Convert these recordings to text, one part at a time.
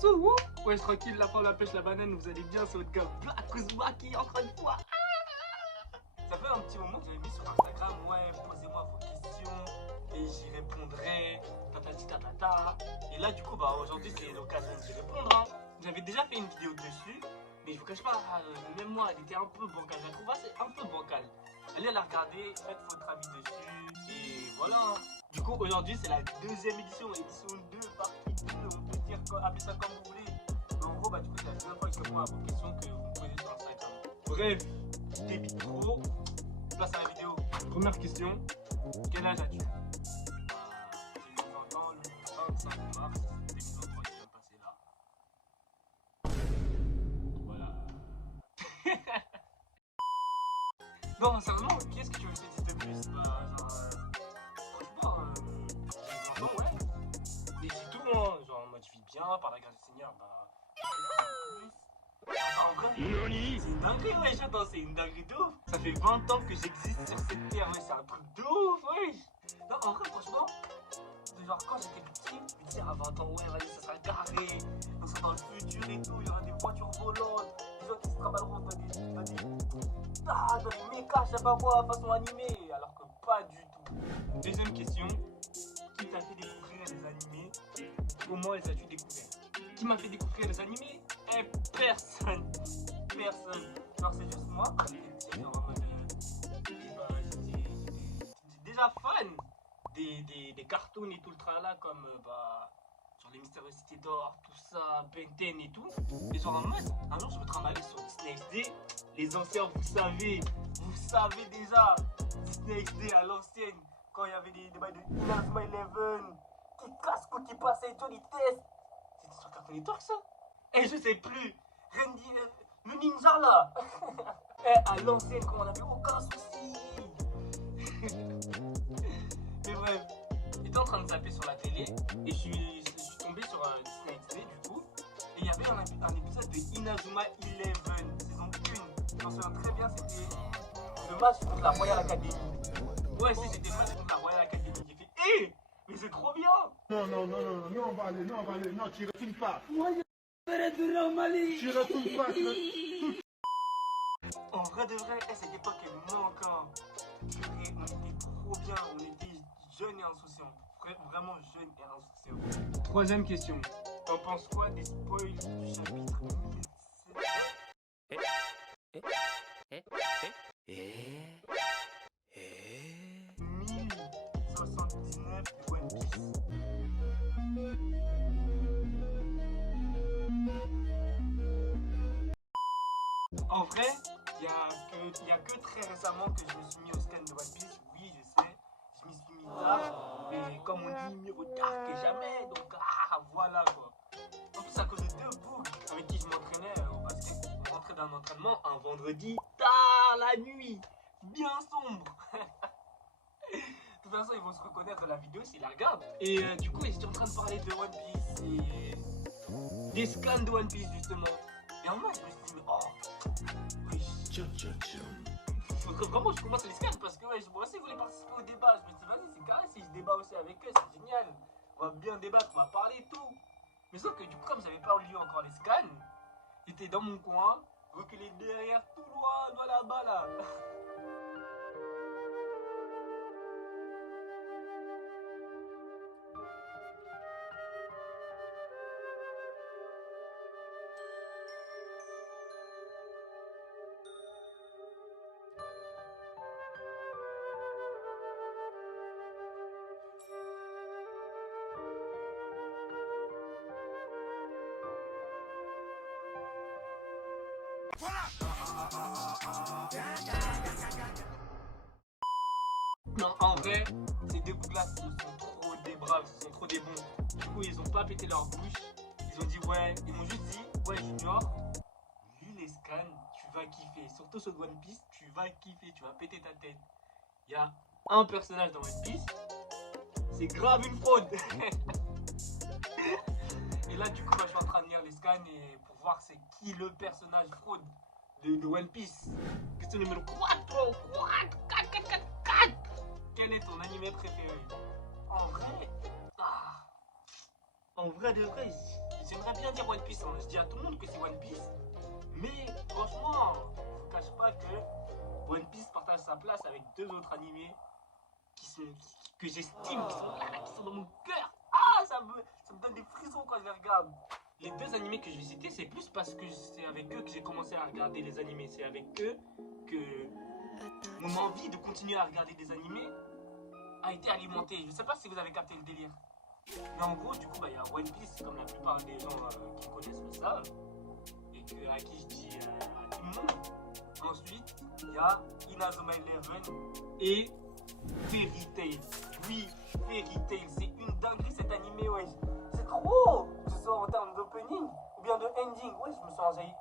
So, wouh. Ouais, tranquille, la femme, la pêche, la banane, vous allez bien, c'est votre gars Black Ouzma qui encore une fois. Ça fait un petit moment que j'avais mis sur Instagram, ouais, posez-moi vos questions et j'y répondrai, tatati tatata. Et là, du coup, bah aujourd'hui, c'est l'occasion d'y répondre. Hein. J'avais déjà fait une vidéo dessus, mais je vous cache pas, même moi, elle était un peu bancale. Je la trouve assez un peu bancale. Allez la regarder, faites votre avis dessus, et voilà. Hein. Du coup, aujourd'hui, c'est la deuxième édition 2, partie 2, on peut dire, appelez ça comme vous voulez. Mais en gros, bah, du coup, c'est la deuxième fois que je réponds à vos questions que vous me posez sur Instagram. Bref, débite trop. Place à la vidéo. Première question. Quel âge as-tu? J'ai eu 20 ans le 25 mars 2023 qui vient de passer là. Voilà. Non, sérieusement, qu'est-ce que tu veux que je te dise de plus? Bah, genre, franchement, j'ai 20 ans, ouais. Mais c'est tout, hein. Genre, en mode, je vis bien, par la grâce du Seigneur, bah. En vrai, c'est une dinguerie, ouais, j'attends, c'est une dinguerie de ouf. Ça fait 20 ans que j'existe sur cette terre, ouais, c'est un truc de ouf, ouais. Non, en vrai, franchement, genre quand j'étais petit, je me disais à 20 ans, ouais, vas-y, ça sera carré, on sera dans le futur et tout, il y aura des voitures volantes, des gens qui se travailleront dans des mécas, je sais pas quoi, façon animée, alors que pas du tout. Deuxième question, qui t'a fait découvrir les animés? Comment les as-tu découverts? Qui m'a fait découvrir les animés? Eh, personne. Personne. Genre, c'est juste moi. Genre, en mode, j'étais déjà fan des cartoons et tout le tralala, comme bah, genre les Mystérieuses Cités d'Or, tout ça, Ben 10 et tout. Et genre, en mode, un jour, je me trimballais sur Disney XD. Les anciens, vous savez déjà, Disney XD à l'ancienne, quand il y avait des bails de Inazuma Eleven, qui casse-cou qui passait, Johnny Test. C'était sur Cartoon Network ça? Et je sais plus. Randy, le ninja là. Et à l'ancienne, quand on n'avait aucun souci. Mais bref, j'étais en train de zapper sur la télé et je suis tombé sur Disney XD du coup. Et il y avait un épisode de Inazuma Eleven, saison 1. Je m'en souviens très bien, c'était le match contre la Royal Academy. Ouais, c'était le match contre la Royal Academy. J'ai fait, hé, mais c'est trop bien. Non, on va aller, non, tu retournes pas. Tu retournes pas. En vrai de vrai, cette époque est manquante. On était trop bien, on était jeunes et insouciants. Vraiment jeunes et insouciants. Troisième question. T'en penses quoi des spoils du chapitre 1079 de One Piece? En vrai, il y a que très récemment que je me suis mis au scan de One Piece. Oui, je sais, je m'y suis mis tard. Mais comme on dit, mieux vaut tard que jamais. Donc, voilà quoi. En plus, à cause de deux bougs avec qui je m'entraînais au basket, on rentrait d'un entraînement un vendredi tard la nuit, bien sombre. De toute façon, ils vont se reconnaître dans la vidéo s'ils la regardent. Et du coup, j'étais en train de parler de One Piece et des scans de One Piece justement. Et en moi, je me suis dit, mais oh, oui, faudrait vraiment que je commence à les scans parce que ouais, moi aussi, je voulais participer au débat. Je me suis dit, vas-y, c'est carré si je débat aussi avec eux, c'est génial. On va bien débattre, on va parler et tout. Mais sauf que du coup, comme j'avais pas lu encore les scans, j'étais dans mon coin, reculé derrière, tout loin là-bas là. Non, en vrai, ces deux boucles-là sont trop des braves, sont trop des bons. Du coup, ils ont pas pété leur bouche. Ils ont dit, ouais, ils m'ont juste dit, ouais, Junior, lis les scans, tu vas kiffer. Surtout sur One Piece, tu vas kiffer, tu vas péter ta tête. Il y a un personnage dans One Piece, c'est grave une fraude. Et là, du coup, je suis en train de lire les scans et pour voir c'est qui le personnage fraude de One Piece. Question numéro 4. Quel est ton animé préféré? En vrai, en vrai de vrai, j'aimerais bien dire One Piece, hein. Je dis à tout le monde que c'est One Piece. Mais franchement, je vous cache pas que One Piece partage sa place avec deux autres animés que j'estime, qui sont dans mon cœur. Ah, ça me donne des frissons quand je les regarde. Les deux animés que je vais citer, c'est plus parce que c'est avec eux que j'ai commencé à regarder les animés. C'est avec eux que mon envie de continuer à regarder des animés a été alimentée. Je sais pas si vous avez capté le délire. Mais en gros, du coup, il y a One Piece, comme la plupart des gens qui me connaissent le savent, et à qui je dis à tout le monde. Ensuite, il y a Inazuma Eleven et Fairy Tail. Oui, Fairy Tail, c'est une dinguerie cet animé, ouais. C'est trop, que ce soit en termes d'opening ou bien de ending. Ouais, je me suis enjaillé.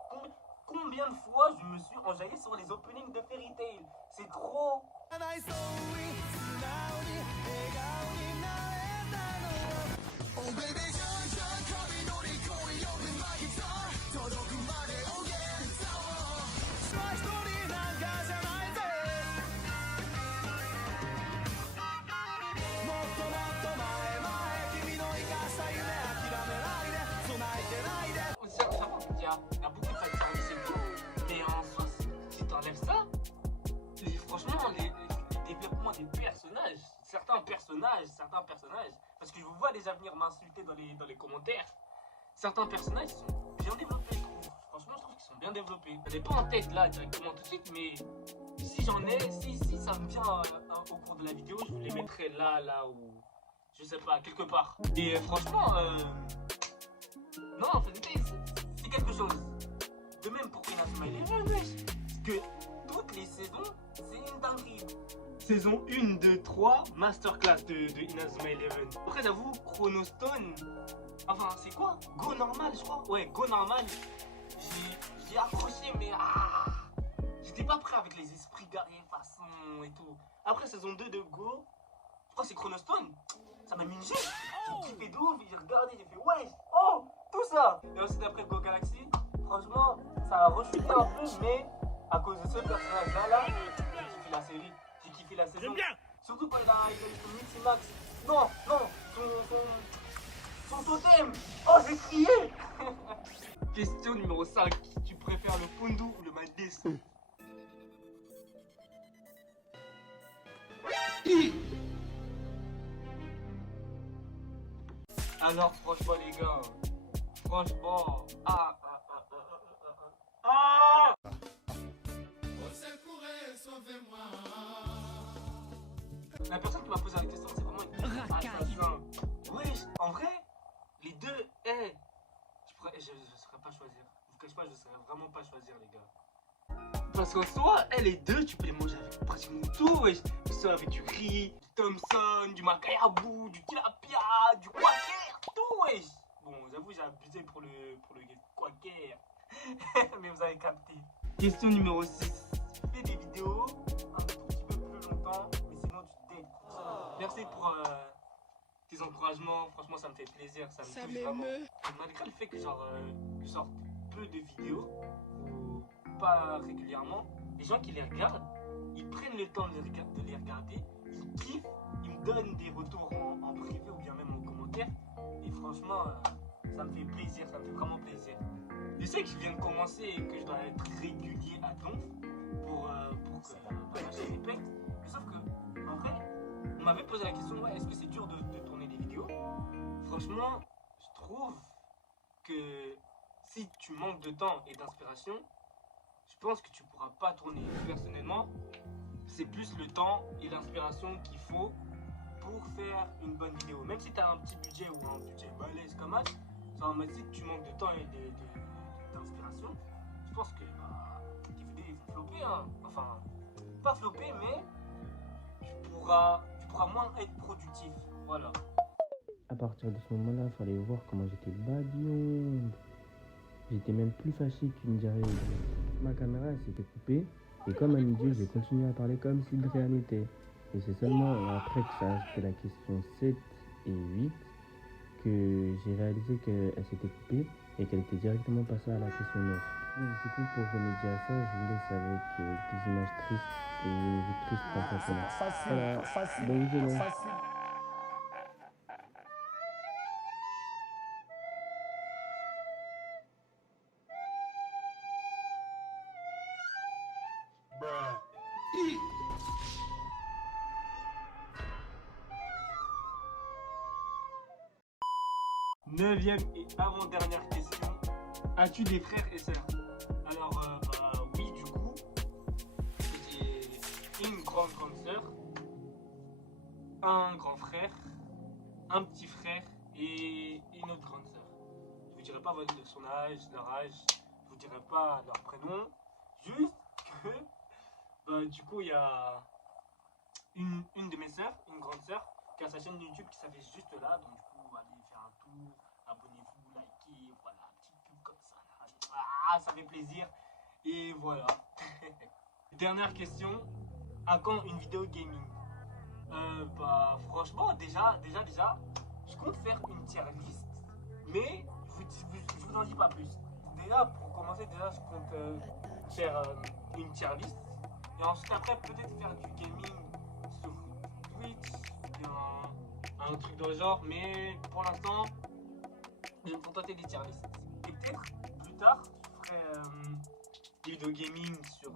Combien de fois je me suis enjaillé sur les openings de Fairy Tail? C'est trop. Il y a beaucoup de fanservice et tout, mais en soi, si t'enlèves ça, franchement, les développements des personnages, certains personnages, parce que je vous vois déjà venir m'insulter dans les commentaires, certains personnages sont bien développés, je trouve. Franchement, je trouve qu'ils sont bien développés. Je n'ai pas en tête là directement tout de suite, mais si j'en ai, si ça me vient au cours de la vidéo, je vous les mettrai là où, je sais pas, quelque part. Et franchement, non, c'est quelque chose. De même pour Inazuma Eleven, parce que toutes les saisons, c'est une dinguerie. Saison 1, 2, 3, masterclass de Inazuma Eleven. Après, j'avoue, Chronostone, enfin, c'est quoi? Go normal, je crois. Ouais, Go normal. J'ai accroché, mais j'étais pas prêt avec les esprits guerriers façon et tout. Après, saison 2 de Go, je crois que c'est Chronostone. Ça m'a mis une gifle. J'ai kiffé de ouf, j'ai regardé, j'ai fait ouais, oh, tout ça. Et ensuite, après Go Galaxy, franchement, ça a rechuté un peu, mais à cause de ce personnage-là, j'ai kiffé la série. J'ai kiffé la saison. Surtout quand il a eu son Multimax. Non, son totem. Oh, j'ai crié. Question numéro 5. Tu préfères le Pondu ou le Madness? Alors, franchement, les gars, franchement, la personne qui m'a posé la question, c'est vraiment une assassin. Ouais, en vrai, les deux, je ne saurais pas choisir. Je vous cache pas, je ne saurais vraiment pas choisir, les gars. Parce qu'en soi, les deux, tu peux les manger avec pratiquement tout, wesh. Que ce soit avec du riz, du Thompson, du Makayabu, du Tilapia, du Quaker, tout, wesh. Bon, j'avoue, j'ai abusé pour le Quaker. Mais vous avez capté. Question numéro 6. Fais des vidéos un tout petit peu plus longtemps, mais sinon tu te dégoûtes. Merci pour tes encouragements, franchement ça me fait plaisir, ça me touche vraiment. Malgré le fait que je sorte peu de vidéos, ou pas régulièrement, les gens qui les regardent, ils prennent le temps de les regarder, ils kiffent, ils me donnent des retours en privé ou bien même en commentaire, et franchement ça me fait plaisir, ça me fait vraiment plaisir. Je sais que je viens de commencer et que je dois être régulier à donf pour que ma chaîne pète. Sauf que, en vrai, on m'avait posé la question, ouais, est-ce que c'est dur de tourner des vidéos? Franchement, je trouve que si tu manques de temps et d'inspiration, je pense que tu pourras pas tourner. Personnellement, c'est plus le temps et l'inspiration qu'il faut pour faire une bonne vidéo. Même si tu as un petit budget ou un budget balèze comme ça, ça m'a dit que tu manques de temps et d'inspiration, je pense que tes vidéos vont flopper, hein. Enfin, pas flopper, mais tu pourras moins être productif. Voilà. À partir de ce moment-là, il fallait voir comment j'étais badion. J'étais même plus fâché qu'une diarrhée. Ma caméra elle s'était coupée et comme un idiot, j'ai continué à parler comme si de rien n'était. Et c'est seulement après que ça a ajouté la question 7 et 8 que j'ai réalisé qu'elle s'était coupée et qu'elle était directement passée à la question 9. Donc, du coup, pour remédier à ça, je vous laisse avec des images tristes et une vue triste pour Facile. Bon visionnage. Facile. 9e et avant-dernière question. As-tu des frères et sœurs? Alors, oui, du coup, j'ai une grande sœur, un grand frère, un petit frère et une autre grande sœur. Je vous dirai pas son âge, leur âge, je vous dirai pas leur prénom, juste que, du coup, il y a une de mes sœurs, une grande sœur, qui a sa chaîne YouTube qui s'affiche juste là, donc du coup, allez faire un tour, abonnez-vous, likez, voilà, petite pub comme ça, là. Ah, ça fait plaisir, et voilà. Dernière question, à quand une vidéo gaming? Franchement, déjà, je compte faire une tier list, mais je vous en dis pas plus. Déjà, pour commencer, je compte faire une tier list, et ensuite après, peut-être faire du gaming sur Twitch, un truc dans le genre, mais pour l'instant, je vais me contenter des tier lists. Et peut-être, plus tard, je ferai des vidéos gaming sur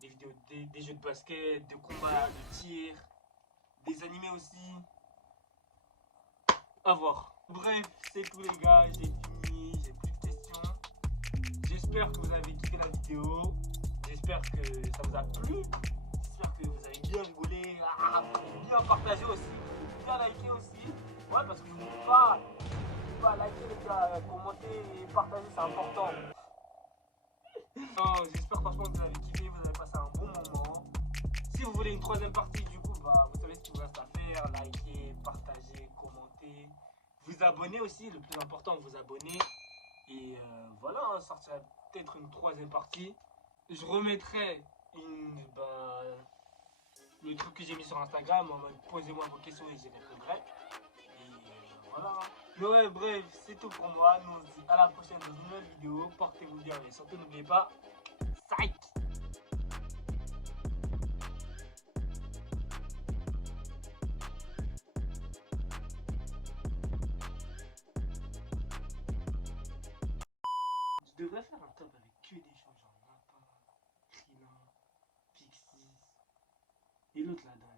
des vidéos, des jeux de basket, de combat, de tir, des animés aussi. À voir. Bref, c'est tout les gars, j'ai fini, j'ai plus de questions. J'espère que vous avez kiffé la vidéo. J'espère que ça vous a plu. J'espère que vous avez bien rigolé, bien partagé aussi, bien liké aussi. Ouais, parce que n'oubliez pas liker les gars, commenter et partager, c'est important. J'espère franchement que vous avez kiffé, vous avez passé un bon moment. Si vous voulez une troisième partie, du coup, vous savez ce qu'il vous reste à faire. Liker, partager, commenter. Vous abonner aussi, le plus important, vous abonner. Et voilà, on sortira peut-être une troisième partie. Je remettrai le truc que j'ai mis sur Instagram en mode posez-moi vos questions et j'y répondrai. Et voilà. Mais ouais, bref, c'est tout pour moi. Nous on se dit à la prochaine dans une nouvelle vidéo. Portez-vous bien et surtout n'oubliez pas, psych! Je devrais faire un top avec que des choses genre Nappa, Krillin, Pixies et l'autre là-dedans.